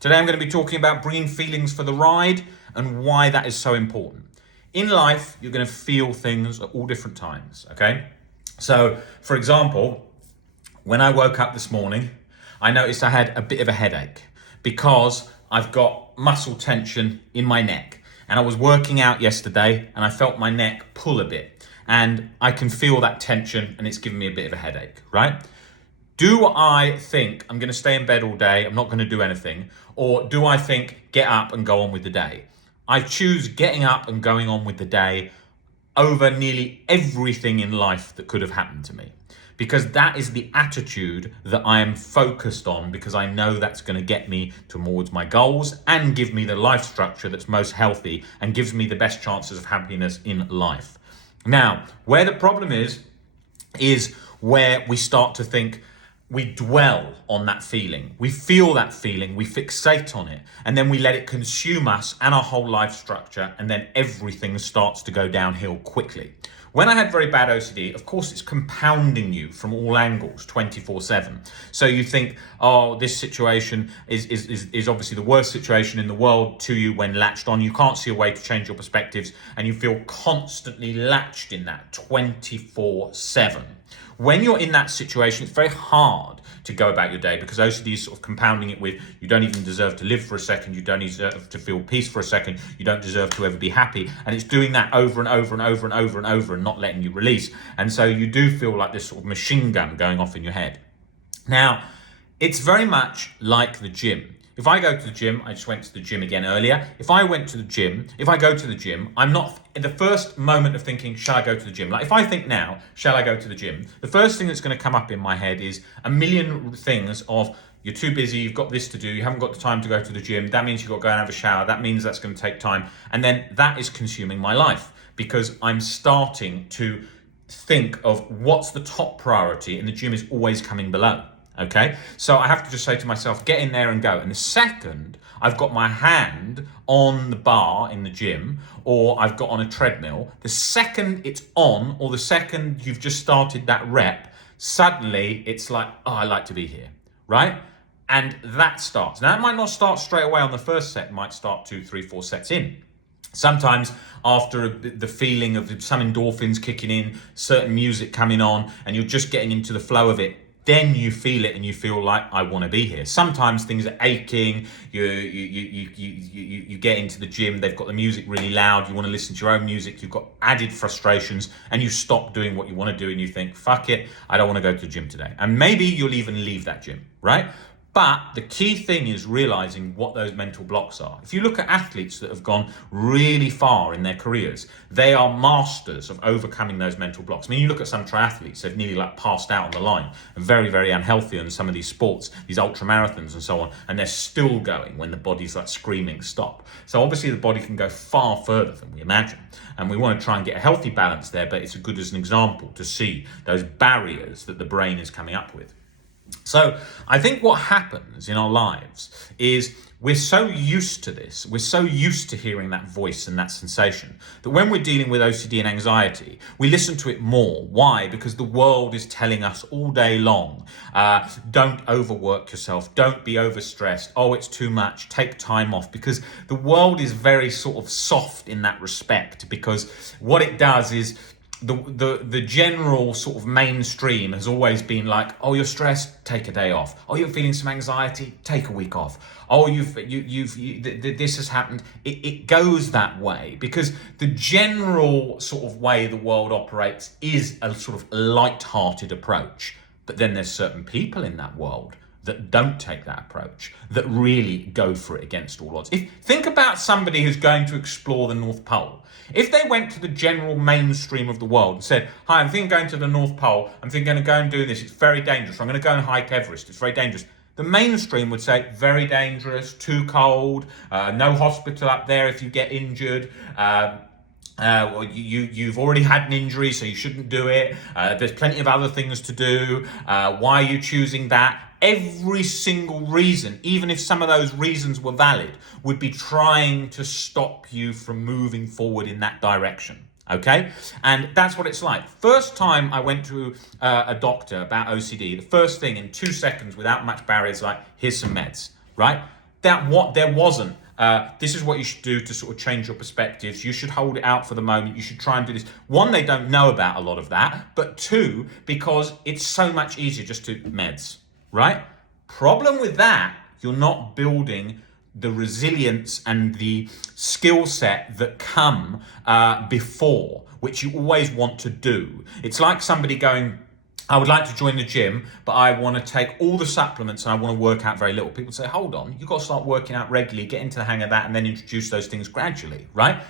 Today I'm going to be talking about bringing feelings for the ride and why that is so important. In life, you're going to feel things at all different times, okay? So, for example, when I woke up this morning, I noticed I had a bit of a headache because I've got muscle tension in my neck. And I was working out yesterday and I felt my neck pull a bit. And I can feel that tension and it's giving me a bit of a headache, right? Do I think I'm going to stay in bed all day, I'm not going to do anything? Or do I think get up and go on with the day? I choose getting up and going on with the day over nearly everything in life that could have happened to me. Because that is the attitude that I am focused on, because I know that's going to get me towards my goals and give me the life structure that's most healthy and gives me the best chances of happiness in life. Now, where the problem is where we start to think, we dwell on that feeling. We feel that feeling, we fixate on it, and then we let it consume us and our whole life structure, and then everything starts to go downhill quickly. When I had very bad OCD, of course, it's compounding you from all angles 24/7. So you think, oh, this situation is obviously the worst situation in the world to you when latched on. You can't see a way to change your perspectives, and you feel constantly latched in that 24/7. When you're in that situation, it's very hard to go about your day because OCD is sort of compounding it with, you don't even deserve to live for a second, you don't deserve to feel peace for a second, you don't deserve to ever be happy. And it's doing that over and over and over and over and over and not letting you release. And so you do feel like this sort of machine gun going off in your head. Now, it's very much like the gym. If I go to the gym, I just went to the gym again earlier. If I go to the gym, I'm not in the first moment of thinking, shall I go to the gym? Like if I think now, shall I go to the gym? The first thing that's going to come up in my head is a million things of, you're too busy, you've got this to do, you haven't got the time to go to the gym. That means you've got to go and have a shower. That means that's going to take time. And then that is consuming my life because I'm starting to think of what's the top priority, and the gym is always coming below. Okay, so I have to just say to myself, get in there and go. And the second I've got my hand on the bar in the gym, or I've got on a treadmill, the second it's on, or the second you've just started that rep, suddenly it's like, oh, I like to be here, right? And that starts. Now, it might not start straight away on the first set, it might start 2, 3, 4 sets in. Sometimes after the feeling of some endorphins kicking in, certain music coming on, and you're just getting into the flow of it, then you feel it and you feel like, I want to be here. Sometimes things are aching, you get into the gym, they've got the music really loud, you want to listen to your own music, you've got added frustrations, and you stop doing what you want to do and you think, fuck it, I don't want to go to the gym today. And maybe you'll even leave that gym, right? But the key thing is realizing what those mental blocks are. If you look at athletes that have gone really far in their careers, they are masters of overcoming those mental blocks. I mean, you look at some triathletes, they've nearly like passed out on the line and very, very unhealthy in some of these sports, these ultra marathons and so on, and they're still going when the body's like screaming stop. So obviously the body can go far further than we imagine. And we want to try and get a healthy balance there, but it's a good as an example to see those barriers that the brain is coming up with. So I think what happens in our lives is we're so used to this, we're so used to hearing that voice and that sensation, that when we're dealing with OCD and anxiety, we listen to it more. Why? Because the world is telling us all day long, don't overwork yourself, don't be overstressed, oh, it's too much, take time off, because the world is very sort of soft in that respect, because what it does is the general sort of mainstream has always been like, oh, you're stressed, take a day off. Oh, you're feeling some anxiety, take a week off. Oh, this has happened. It goes that way because the general sort of way the world operates is a sort of light-hearted approach. But then there's certain people in that world that don't take that approach, that really go for it against all odds. Think about somebody who's going to explore the North Pole. If they went to the general mainstream of the world and said, hi, I'm thinking of going to the North Pole, I'm thinking of going and do this, it's very dangerous, I'm going to go and hike Everest, it's very dangerous. The mainstream would say, very dangerous, too cold, no hospital up there if you get injured, well, you've already had an injury, so you shouldn't do it. There's plenty of other things to do. Why are you choosing that? Every single reason, even if some of those reasons were valid, would be trying to stop you from moving forward in that direction. Okay? And that's what it's like. First time I went to a doctor about OCD, the first thing in 2 seconds without much barriers, like, here's some meds, right? There wasn't. This is what you should do to sort of change your perspectives. You should hold it out for the moment. You should try and do this. One, they don't know about a lot of that, but two, because it's so much easier just to meds, right? Problem with that, you're not building the resilience and the skill set that come before, which you always want to do. It's like somebody going, I would like to join the gym, but I want to take all the supplements and I want to work out very little. People say, hold on, you've got to start working out regularly, get into the hang of that, and then introduce those things gradually, right?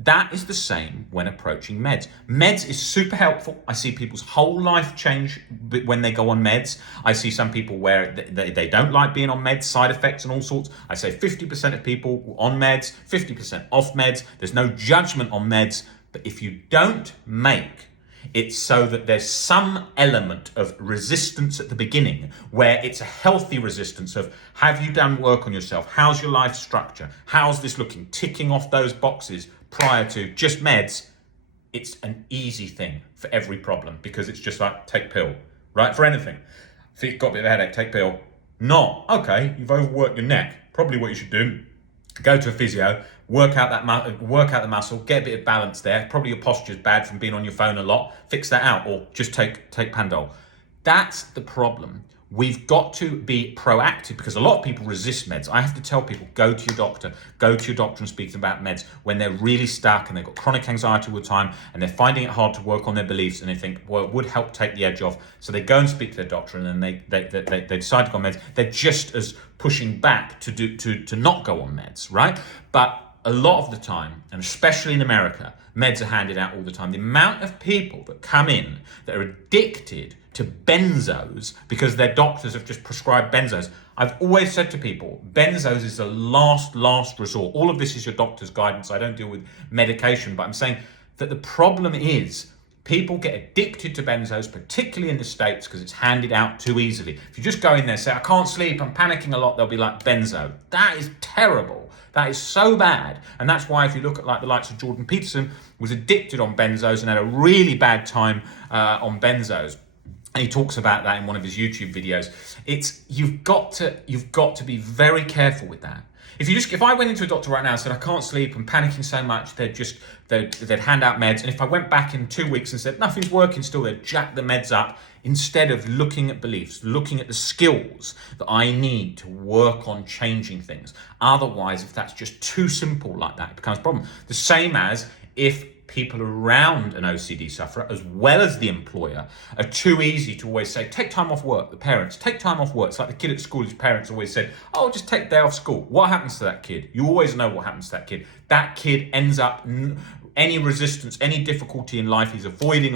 That is the same when approaching meds. Meds is super helpful. I see people's whole life change when they go on meds. I see some people where they don't like being on meds, side effects and all sorts. I say 50% of people on meds, 50% off meds. There's no judgment on meds, but if you don't make it's so that there's some element of resistance at the beginning where it's a healthy resistance of, have you done work on yourself? How's your life structure? How's this looking? Ticking off those boxes prior to just meds. It's an easy thing for every problem because it's just like, take pill, right? For anything. If you've got a bit of a headache, take pill. Not, okay, you've overworked your neck. Probably what you should do, go to a physio, work out the muscle, get a bit of balance there. Probably your posture's bad from being on your phone a lot. Fix that out, or just take Pandol. That's the problem. We've got to be proactive because a lot of people resist meds. I have to tell people, go to your doctor and speak to them about meds when they're really stuck and they've got chronic anxiety all the time and they're finding it hard to work on their beliefs and they think, well, it would help take the edge off. So they go and speak to their doctor and then they decide to go on meds. They're just as pushing back to not go on meds, right? But a lot of the time, and especially in America, meds are handed out all the time. The amount of people that come in that are addicted to benzos because their doctors have just prescribed benzos. I've always said to people, benzos is the last resort. All of this is your doctor's guidance. I don't deal with medication, but I'm saying that the problem is people get addicted to benzos, particularly in the States, because it's handed out too easily. If you just go in there and say, I can't sleep, I'm panicking a lot, they'll be like, benzo. That is terrible. That is so bad. And that's why if you look at like the likes of Jordan Peterson, was addicted on benzos and had a really bad time on benzos. And he talks about that in one of his YouTube videos. You've got to be very careful with that. If I went into a doctor right now and said, I can't sleep, I'm panicking so much, they'd hand out meds. And if I went back in 2 weeks and said, nothing's working still, they'd jack the meds up instead of looking at beliefs, looking at the skills that I need to work on changing things. Otherwise, if that's just too simple like that, it becomes a problem. The same as if people around an OCD sufferer, as well as the employer, are too easy to always say, take time off work. The parents, take time off work. It's like the kid at school, his parents always said, oh, just take a day off school. What happens to that kid? You always know what happens to that kid. That kid ends up, any resistance, any difficulty in life, he's avoiding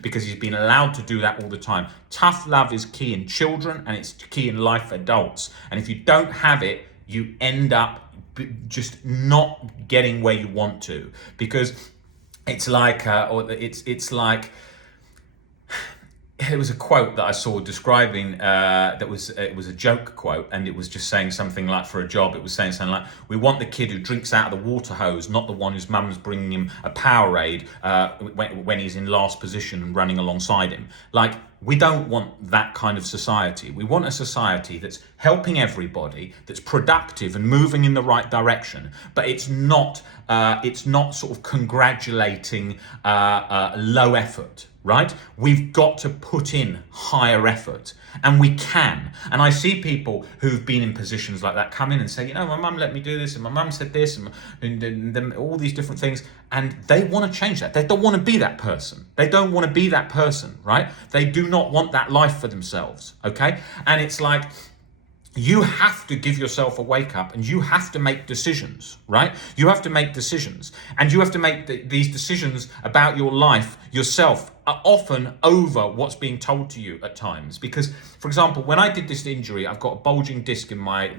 because he's been allowed to do that all the time. Tough love is key in children and it's key in life for adults. And if you don't have it, you end up just not getting where you want to, because it's like it was a quote that I saw describing it was a joke quote, and it was just saying something like, for a job, it was saying something like, we want the kid who drinks out of the water hose, not the one whose mum's bringing him a Powerade when he's in last position and running alongside him. Like, we don't want that kind of society. We want a society that's helping everybody, that's productive and moving in the right direction, but it's not sort of congratulating low effort. Right? We've got to put in higher effort, and we can. And I see people who've been in positions like that come in and say, my mum let me do this, and my mum said this, and all these different things, and they want to change that. They don't want to be that person. They don't want to be that person, right? They do not want that life for themselves, okay? And it's like, you have to give yourself a wake up and you have to make decisions, right? You have to make decisions, and you have to make these decisions about your life yourself, often over what's being told to you at times. Because, for example, when I did this injury, I've got a bulging disc in my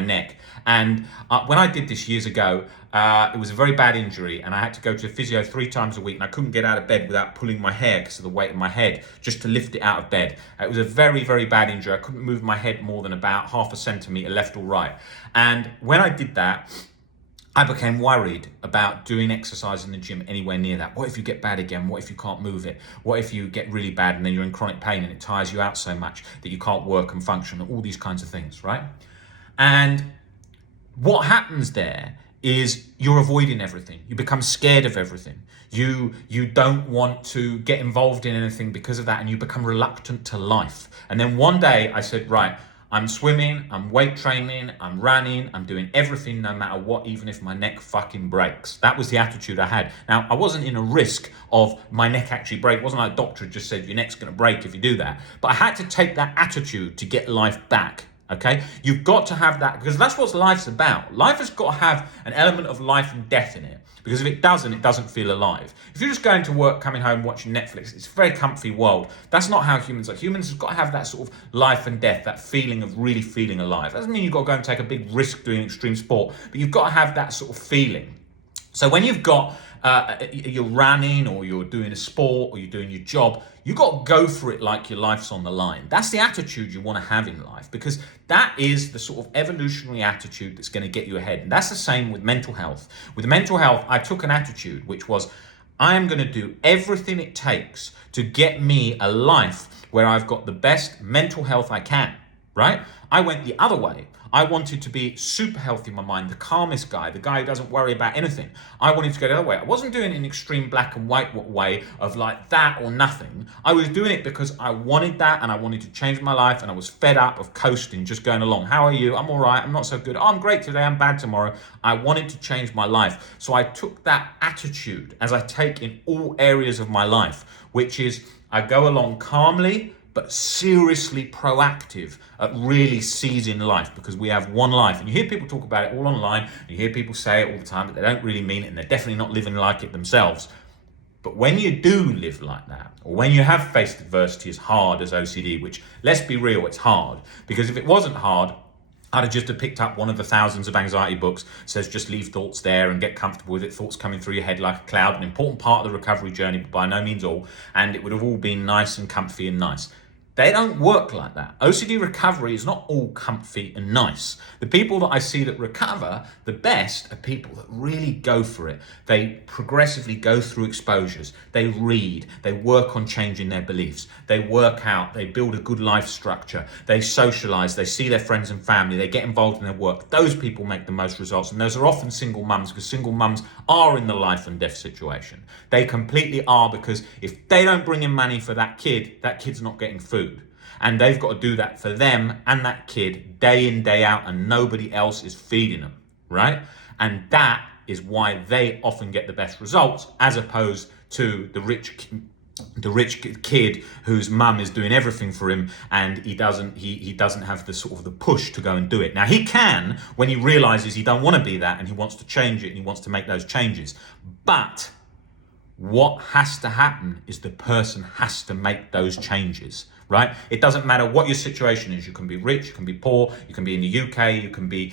neck, and when I did this years ago, it was a very bad injury, and I had to go to a physio 3 times a week, and I couldn't get out of bed without pulling my hair because of the weight of my head, just to lift it out of bed. It was a very, very bad injury. I couldn't move my head more than about half a centimetre left or right. And when I did that, I became worried about doing exercise in the gym anywhere near that. What if you get bad again? What if you can't move it? What if you get really bad and then you're in chronic pain and it tires you out so much that you can't work and function? All these kinds of things, right? And what happens there is you're avoiding everything. You become scared of everything. You don't want to get involved in anything because of that, and you become reluctant to life. And then one day I said, right, I'm swimming, I'm weight training, I'm running, I'm doing everything no matter what, even if my neck fucking breaks. That was the attitude I had. Now, I wasn't in a risk of my neck actually break. It wasn't like a doctor just said your neck's gonna break if you do that. But I had to take that attitude to get life back. Okay, you've got to have that, because that's what life's about. Life has got to have an element of life and death in it, because if it doesn't feel alive. If you're just going to work, coming home, watching Netflix, it's a very comfy world. That's not how humans are. Humans have got to have that sort of life and death, that feeling of really feeling alive. That doesn't mean you've got to go and take a big risk doing extreme sport, but you've got to have that sort of feeling. So when you've got, you're running or you're doing a sport or you're doing your job, you've got to go for it like your life's on the line. That's the attitude you want to have in life, because that is the sort of evolutionary attitude that's going to get you ahead. And that's the same with mental health. With mental health, I took an attitude which was, I am going to do everything it takes to get me a life where I've got the best mental health I can, right? I went the other way. I wanted to be super healthy in my mind, the calmest guy, the guy who doesn't worry about anything. I wanted to go the other way. I wasn't doing it in an extreme black and white way of like that or nothing. I was doing it because I wanted that, and I wanted to change my life, and I was fed up of coasting, just going along. How are you? I'm all right. I'm not so good. Oh, I'm great today. I'm bad tomorrow. I wanted to change my life. So I took that attitude, as I take in all areas of my life, which is I go along calmly, but seriously proactive at really seizing life, because we have one life. And you hear people talk about it all online, and you hear people say it all the time, but they don't really mean it, and they're definitely not living like it themselves. But when you do live like that, or when you have faced adversity as hard as OCD, which, let's be real, it's hard, because if it wasn't hard, I'd have just picked up one of the thousands of anxiety books, says just leave thoughts there and get comfortable with it, thoughts coming through your head like a cloud, an important part of the recovery journey, but by no means all, and it would have all been nice and comfy and nice. They don't work like that. OCD recovery is not all comfy and nice. The people that I see that recover the best are people that really go for it. They progressively go through exposures. They read. They work on changing their beliefs. They work out. They build a good life structure. They socialize. They see their friends and family. They get involved in their work. Those people make the most results. And those are often single mums, because single mums are in the life and death situation. They completely are, because if they don't bring in money for that kid's not getting food. And they've got to do that for them and that kid day in, day out, and nobody else is feeding them, right? And that is why they often get the best results, as opposed to the rich kid whose mum is doing everything for him, and he doesn't have the sort of the push to go and do it. Now he can, when he realizes he don't want to be that, and he wants to change it, and he wants to make those changes. But what has to happen is the person has to make those changes, right? It doesn't matter what your situation is. You can be rich, you can be poor, you can be in the UK, you can be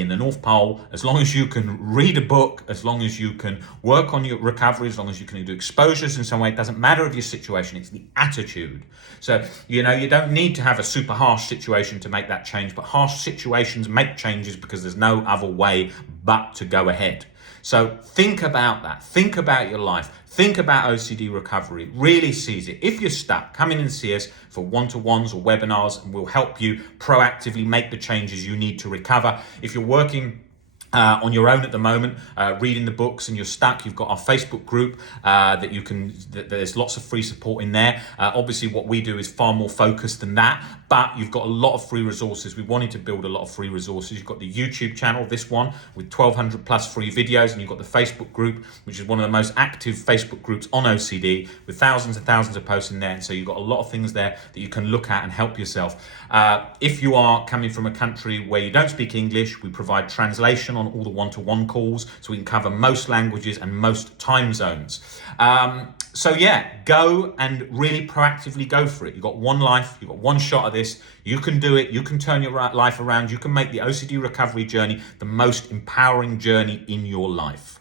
in the North Pole. As long as you can read a book, as long as you can work on your recovery, as long as you can do exposures in some way, it doesn't matter of your situation, it's the attitude. So, you don't need to have a super harsh situation to make that change, but harsh situations make changes because there's no other way but to go ahead. So think about that. Think about your life. Think about OCD recovery. Really seize it. If you're stuck, come in and see us for one-to-ones or webinars, and we'll help you proactively make the changes you need to recover. If you're working on your own at the moment, reading the books, and you're stuck, you've got our Facebook group there's lots of free support in there. Obviously what we do is far more focused than that, but you've got a lot of free resources. We wanted to build a lot of free resources. You've got the YouTube channel, this one, with 1,200 plus free videos, and you've got the Facebook group, which is one of the most active Facebook groups on OCD, with thousands and thousands of posts in there. And so you've got a lot of things there that you can look at and help yourself. If you are coming from a country where you don't speak English, we provide translation on all the one-to-one calls, so we can cover most languages and most time zones. So yeah, go and really proactively go for it. You've got one life, you've got one shot at this. You can do it. You can turn your life around. You can make the OCD recovery journey the most empowering journey in your life.